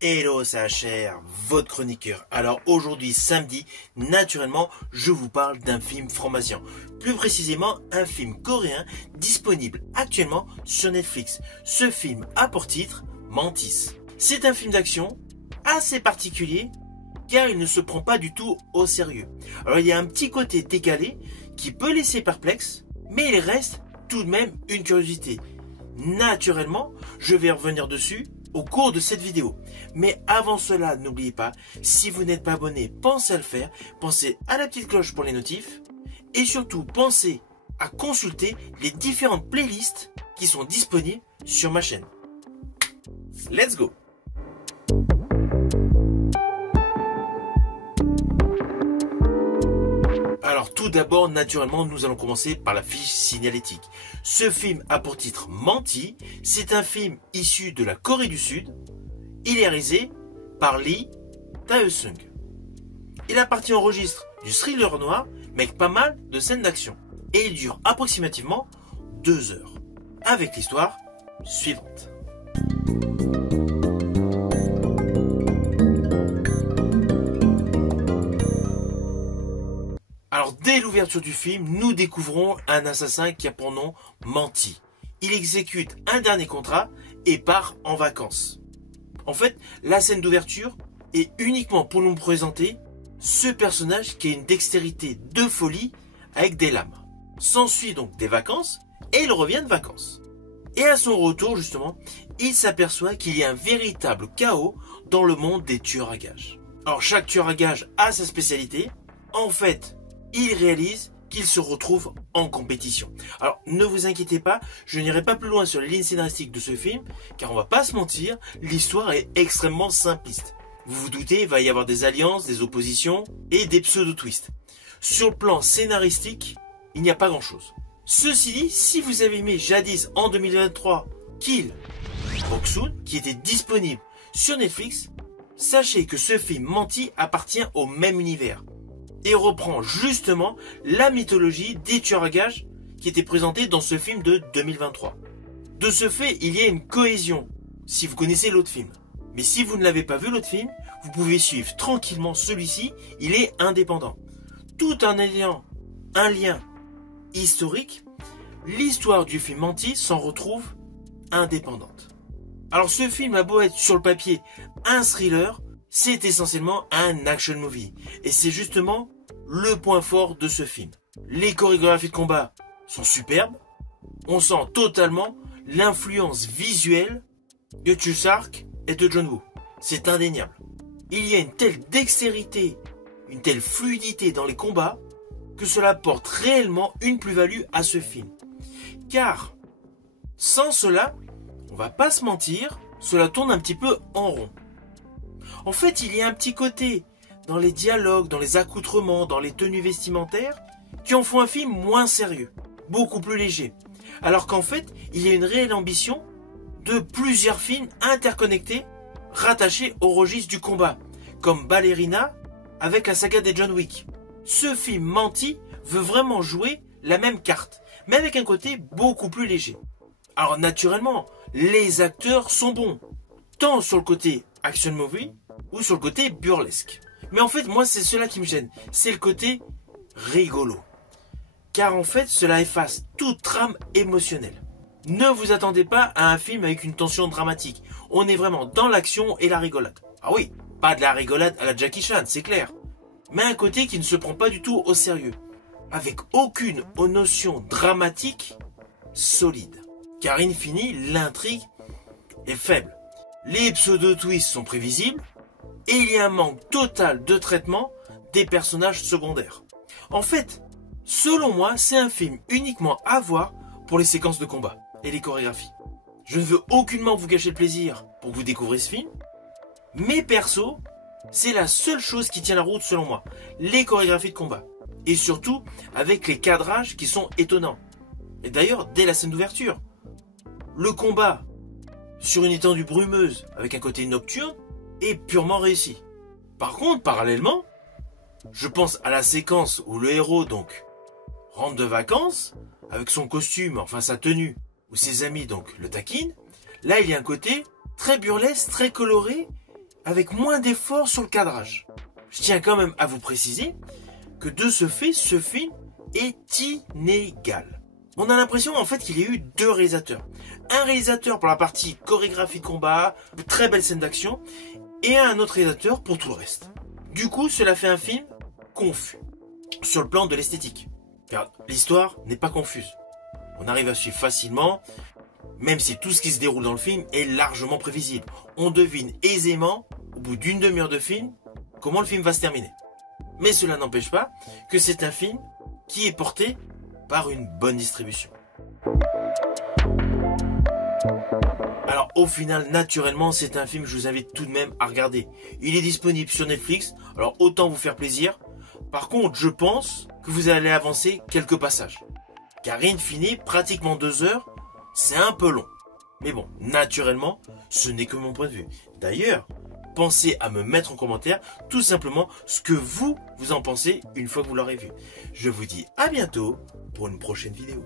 Hello Sacher, votre chroniqueur. Alors aujourd'hui samedi, naturellement, je vous parle d'un film franc-maçon. Plus précisément, un film coréen disponible actuellement sur Netflix. Ce film a pour titre Mantis. C'est un film d'action assez particulier car il ne se prend pas du tout au sérieux. Alors il y a un petit côté décalé qui peut laisser perplexe, mais il reste tout de même une curiosité. Naturellement, je vais revenir dessus au cours de cette vidéo. Mais avant cela, n'oubliez pas, si vous n'êtes pas abonné, pensez à le faire, pensez à la petite cloche pour les notifs, et surtout pensez à consulter les différentes playlists qui sont disponibles sur ma chaîne. Let's go! Alors tout d'abord, naturellement, nous allons commencer par la fiche signalétique. Ce film a pour titre Mantis. C'est un film issu de la Corée du Sud. Il est réalisé par Lee Tae-sung. Il appartient au registre du thriller noir, mais avec pas mal de scènes d'action. Et il dure approximativement 2 heures. Avec l'histoire suivante. Alors dès l'ouverture du film, nous découvrons un assassin qui a pour nom Mantis. Il exécute un dernier contrat et part en vacances. En fait, la scène d'ouverture est uniquement pour nous présenter ce personnage qui a une dextérité de folie avec des lames. S'ensuit donc des vacances et il revient de vacances. Et à son retour justement, il s'aperçoit qu'il y a un véritable chaos dans le monde des tueurs à gages. Alors chaque tueur à gages a sa spécialité. En fait, il réalise qu'il se retrouve en compétition. Alors ne vous inquiétez pas, je n'irai pas plus loin sur les lignes scénaristiques de ce film, car on va pas se mentir, l'histoire est extrêmement simpliste. Vous vous doutez, il va y avoir des alliances, des oppositions et des pseudo-twists. Sur le plan scénaristique, il n'y a pas grand chose. Ceci dit, si vous avez aimé jadis en 2023 Kill Boksoon, qui était disponible sur Netflix, sachez que ce film Mantis appartient au même univers et reprend justement la mythologie des tueurs à gages qui était présentée dans ce film de 2023. De ce fait, il y a une cohésion si vous connaissez l'autre film. Mais si vous ne l'avez pas vu l'autre film, vous pouvez suivre tranquillement celui-ci, il est indépendant. Tout en ayant un lien historique, l'histoire du film Mantis s'en retrouve indépendante. Alors ce film a beau être sur le papier un thriller, c'est essentiellement un action movie. Et c'est justement le point fort de ce film. Les chorégraphies de combat sont superbes. On sent totalement l'influence visuelle de Chusark et de John Woo. C'est indéniable. Il y a une telle dextérité, une telle fluidité dans les combats que cela apporte réellement une plus-value à ce film. Car, sans cela, on va pas se mentir, cela tourne un petit peu en rond. En fait, il y a un petit côté dans les dialogues, dans les accoutrements, dans les tenues vestimentaires qui en font un film moins sérieux, beaucoup plus léger. Alors qu'en fait, il y a une réelle ambition de plusieurs films interconnectés rattachés au registre du combat, comme Ballerina avec la saga des John Wick. Ce film Mantis veut vraiment jouer la même carte, mais avec un côté beaucoup plus léger. Alors naturellement, les acteurs sont bons, tant sur le côté action movie ou sur le côté burlesque. Mais en fait, moi, c'est cela qui me gêne. C'est le côté rigolo. Car en fait, cela efface toute trame émotionnelle. Ne vous attendez pas à un film avec une tension dramatique. On est vraiment dans l'action et la rigolade. Ah oui, pas de la rigolade à la Jackie Chan, c'est clair. Mais un côté qui ne se prend pas du tout au sérieux. Avec aucune notion dramatique solide. Car in fine, l'intrigue est faible. Les pseudo-twists sont prévisibles et il y a un manque total de traitement des personnages secondaires. En fait, selon moi, c'est un film uniquement à voir pour les séquences de combat et les chorégraphies. Je ne veux aucunement vous gâcher le plaisir pour que vous découvrez ce film, mais perso, c'est la seule chose qui tient la route selon moi, les chorégraphies de combat. Et surtout avec les cadrages qui sont étonnants. Et d'ailleurs, dès la scène d'ouverture, le combat sur une étendue brumeuse avec un côté nocturne est purement réussi. Par contre, parallèlement, je pense à la séquence où le héros donc rentre de vacances avec son costume, enfin sa tenue, où ses amis donc le taquinent. Là, il y a un côté très burlesque, très coloré avec moins d'efforts sur le cadrage. Je tiens quand même à vous préciser que de ce fait, ce film est inégal. On a l'impression en fait qu'il y a eu deux réalisateurs. Un réalisateur pour la partie chorégraphie de combat, très belle scène d'action, et un autre réalisateur pour tout le reste. Du coup, cela fait un film confus sur le plan de l'esthétique. Car l'histoire n'est pas confuse. On arrive à suivre facilement, même si tout ce qui se déroule dans le film est largement prévisible. On devine aisément, au bout d'une demi-heure de film, comment le film va se terminer. Mais cela n'empêche pas que c'est un film qui est porté par une bonne distribution. Alors au final, naturellement, c'est un film que je vous invite tout de même à regarder. Il est disponible sur Netflix, alors autant vous faire plaisir. Par contre, je pense que vous allez avancer quelques passages. Car in fine, pratiquement 2 heures, c'est un peu long. Mais bon, naturellement, ce n'est que mon point de vue. D'ailleurs, pensez à me mettre en commentaire tout simplement ce que vous en pensez une fois que vous l'aurez vu. Je vous dis à bientôt pour une prochaine vidéo.